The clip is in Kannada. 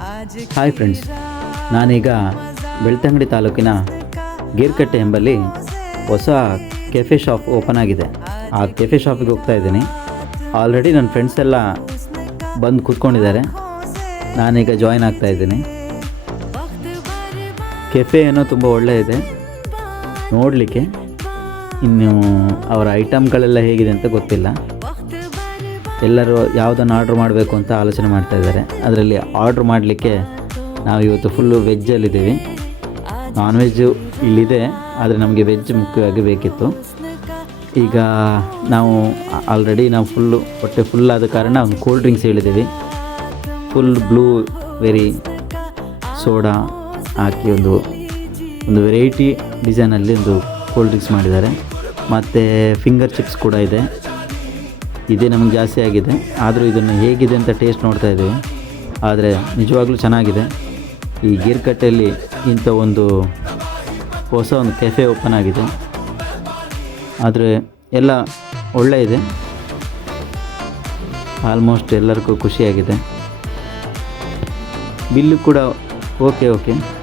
ಹಾಯ್ ಫ್ರೆಂಡ್ಸ್ ನಾನೀಗ ಬೆಳ್ತಂಗಡಿ ತಾಲೂಕಿನ ಗೀರ್ಕಟ್ಟೆ ಎಂಬಲ್ಲಿ ಹೊಸ ಕೆಫೆ ಶಾಪ್ ಓಪನ್ ಆಗಿದೆ. ಆ ಕೆಫೆ ಶಾಪಿಗೆ ಹೋಗ್ತಾ ಇದ್ದೀನಿ. ಆಲ್ರೆಡಿ ನನ್ನ ಫ್ರೆಂಡ್ಸ್ ಎಲ್ಲ ಬಂದು ಕೂತ್ಕೊಂಡಿದ್ದಾರೆ. ನಾನೀಗ ಜಾಯಿನ್ ಆಗ್ತಾ ಇದ್ದೀನಿ. ಕೆಫೆ ಏನೋ ತುಂಬ ಒಳ್ಳೆ ಇದೆ. ನೋಡಲಿಕ್ಕೆ. ಇನ್ನು ಅವರ ಐಟಮ್ಗಳೆಲ್ಲ ಹೇಗಿದೆ ಅಂತ ಗೊತ್ತಿಲ್ಲ. ಎಲ್ಲರೂ ಯಾವುದನ್ನು ಆರ್ಡ್ರ್ ಮಾಡಬೇಕು ಅಂತ ಆಲೋಚನೆ ಮಾಡ್ತಾ ಇದ್ದಾರೆ. ಅದರಲ್ಲಿ ಆರ್ಡ್ರ್ ಮಾಡಲಿಕ್ಕೆ ನಾವು ಇವತ್ತು ಫುಲ್ಲು ವೆಜ್ಜಲ್ಲಿದ್ದೀವಿ ನಾನ್ ವೆಜ್ಜು ಇಲ್ಲಿದೆ, ಆದರೆ ನಮಗೆ ವೆಜ್ ಮುಖ್ಯವಾಗಿ ಬೇಕಿತ್ತು. ಈಗ ನಾವು ಆಲ್ರೆಡಿ ನಾವು ಫುಲ್ಲು ಹೊಟ್ಟೆ ಫುಲ್ ಆದ ಕಾರಣ ಒಂದು ಕೂಲ್ ಡ್ರಿಂಕ್ಸ್ ಹೇಳಿದ್ದೀವಿ. ಫುಲ್ ಬ್ಲೂ ವೆರಿ ಸೋಡಾ ಹಾಕಿ ಒಂದು ಒಂದು ವೆರೈಟಿ ಡಿಸೈನಲ್ಲಿ ಒಂದು ಕೂಲ್ ಡ್ರಿಂಕ್ಸ್ ಮಾಡಿದ್ದಾರೆ. ಮತ್ತು ಫಿಂಗರ್ ಚಿಪ್ಸ್ ಕೂಡ ಇದೆ. ಇದೇ ನಮಗೆ ಜಾಸ್ತಿ ಆಗಿದೆ. ಆದರೂ ಇದನ್ನು ಹೇಗಿದೆ ಅಂತ ಟೇಸ್ಟ್ ನೋಡ್ತಾ ಇದ್ದೀವಿ. ಆದರೆ ನಿಜವಾಗ್ಲೂ ಚೆನ್ನಾಗಿದೆ. ಈ ಗೀರ್ಕಟ್ಟೆಯಲ್ಲಿ ಇಂಥ ಒಂದು ಹೊಸ ಒಂದು ಕೆಫೆ ಓಪನ್ ಆಗಿದೆ. ಆದರೆ ಎಲ್ಲ ಒಳ್ಳೆ ಇದೆ. ಆಲ್ಮೋಸ್ಟ್ ಎಲ್ಲರಿಗೂ ಖುಷಿಯಾಗಿದೆ. ಬಿಲ್ಲು ಕೂಡ ಓಕೆ ಓಕೆ